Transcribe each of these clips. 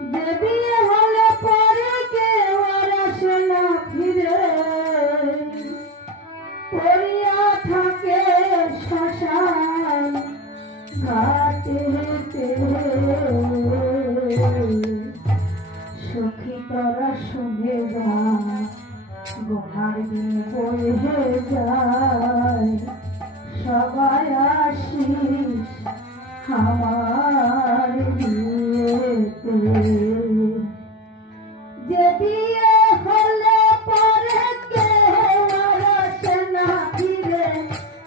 যে বিয়ে হলে পরে কেউ আর আসে না ফিরে, পড়িয়া থাকে শ্মশান ঘাটেতে। সখী তোরা শুনে যা, গোনার দিন বয়ে যায়, সবাই আসিস আমার বিয়েতে। যে বিয়ে হলে পরে কেউ আর আসে না ফিরে,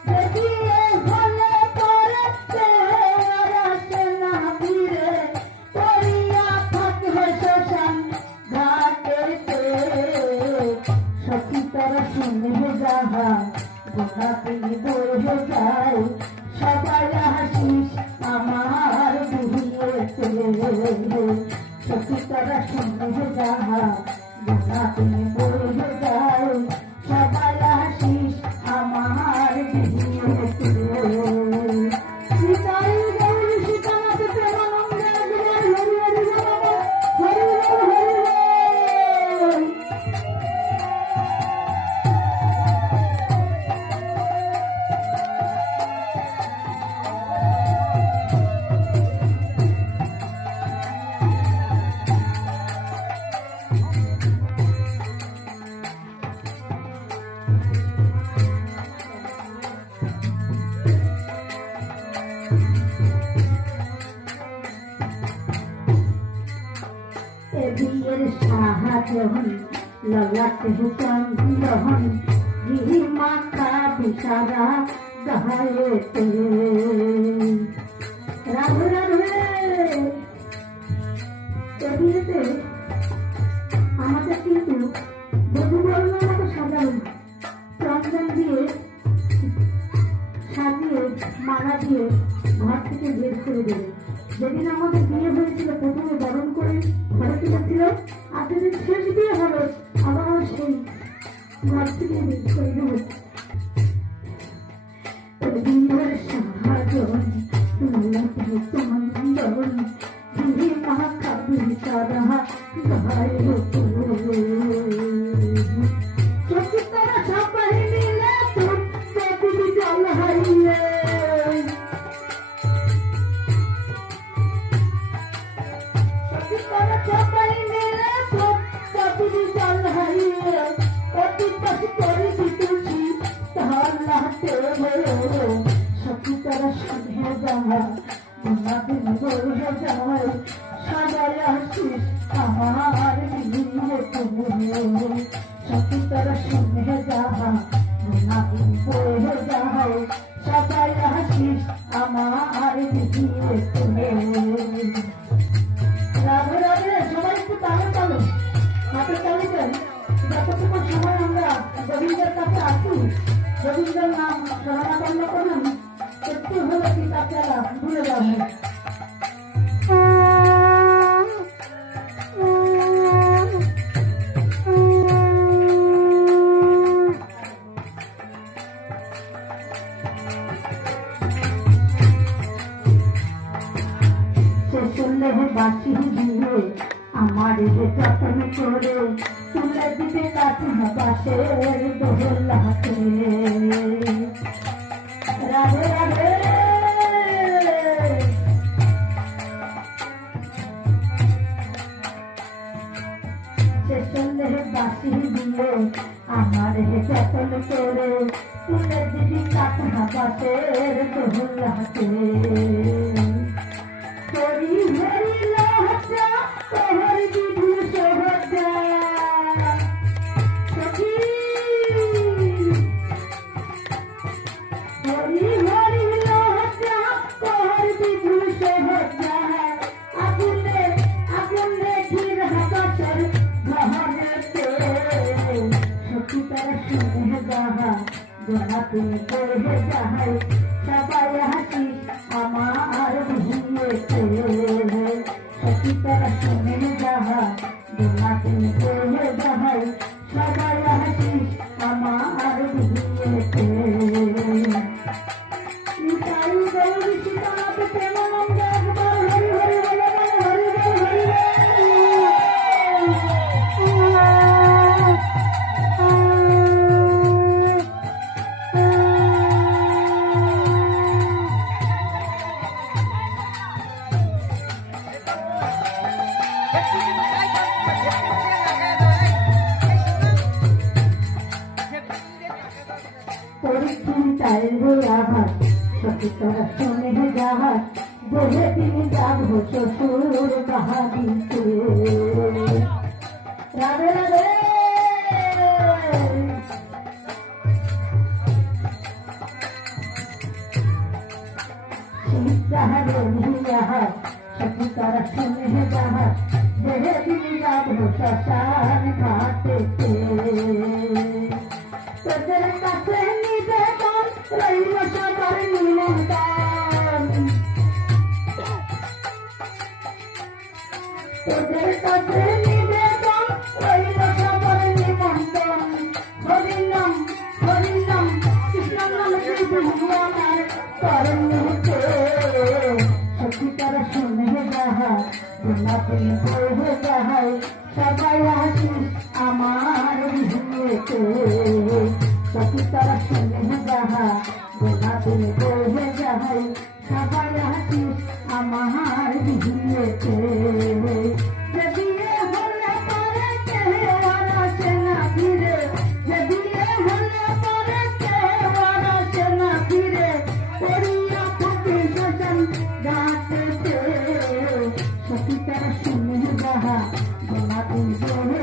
যে বিয়ে হলে পরে কেউ আর আসে না ফিরে, পড়িয়া থাকে শ্মশান ঘাটেতে। সখী তোরা শুনে যাহা, গোটা তিনি বয়ে যায়, সবাই হাসিস আমার বিয়েতে। সখী তোরা শুনে যাহা, গোটা তিনি বয়ে যায়, সবাই হাসিস আমার বিয়েতে। সীতাই গৌরী সীতানাথ প্রেমানন্দে জীবন হরি হরি হরি হরি হরি। বিয়ের সাহায্যহন ললাটে চন্দ্রহন, গিরি মাতা বিশারা গায়েতে। রাধে রাধে। এ বিয়েতে আমাদের কিন্তু বধূবরণের মতো সাজানো, চন্দন দিয়ে সাজিয়ে মালা দিয়ে ঘর থেকে বের করে দেবে। যেদিন আমাদের বিয়ে হয়েছিল, প্রথমে বরণ করে ঘরে তুলেছিল, আর যেদিন শেষ বিয়ে হবে আবার সেই ঘর থেকে বের করে দেবে। বিয়ের সাহায্য চন্দন, গিরি মাতা বিশারা গায়েতে। সখী তোরা সবাই মিলে তোর প্রতিটি জল হারিয়ে, সখী তোরা সবাই মিলে তোর প্রতিটি জল হারিয়ে, অতি পাশে করে দিতেছি তাহার লাটে। সখী তোরা শুনে যাহা, গোনা দিন বয়ে যায়, সবাই আসিস আমার বিয়েতে। সখী তোরা শুনে যাহা, গোনা দিন বয়ে যায়, সবাই আসিস আমার বিয়েতে। রাধে রাধে। সবাই একটু তালে তালে হাতে তালি দেন, যতটুকু সময় আমরা গোবিন্দের কাছে আসি, গোবিন্দের নাম স্মরণাপন্ন করুন, একটু হলে কি তাকে ভুলে যাবে। বাসি দিয়ে আমার যত্ন করে তুলে দিবে কাছে বাসের দোলাতে। রাধে রাধে। বাসি দিয়ে আমার যত্ন করে তুলে দিবি কাছে বাসের দোলাতে। হরি হরি লহজা তোহর বিধু সহজা, সখী হরি হরি লহজা তোহর বিধু সহজা, আগুনে আগুনে ঘির হাবাসের ঘরেতে। সখী তারা শুনে যাহা, গোনা তুমি বয়ে যায়, সবাই হাসিস আমার বিয়েতে। সখী তারা শুনে যাহা, গোনা তুমি বয়ে যায়, সবাই হাসিস আমার বিয়েতে। সীতাই গৌরী সীতানাথ প্রেমানন্দে একবার হরি হরি বলে হরি হরি হরি। পরিচিতায় রে আহার সখী তোরা শুনে যাহার দেহে তিনি যাব শ্বশুর বাহাদিতে রাধে রাধে যাহারে নিহার সখী তোরা শুনে যাহার দেহে তিনি যাব শ্মশান ঘাটেতে তোদের কাছে নিবেদন রইল সবার নিমন্ত্রণ তোদের কাছে নিবেদন রইল সবার নিমন্ত্রণ হরিনাম হরিনাম কৃষ্ণ নাম ভগবানের করণীতে সখী তারা শুনে যাহা তোমাকে বলে যাহাই সবাই আসিস আমার বিহুতে সখী তারা শুনে যাহা তোমাকে বলে যাহাই সবাই আসিস আমার বিহুতে যদি হলে পরে কেউ আসে না ফিরে যদি হলে পরে কেউ আসে না ফিরে পড়িয়া থাকে শ্মশান ঘাটেতে সখী তারা শুনে যাহা তোমাকে বলে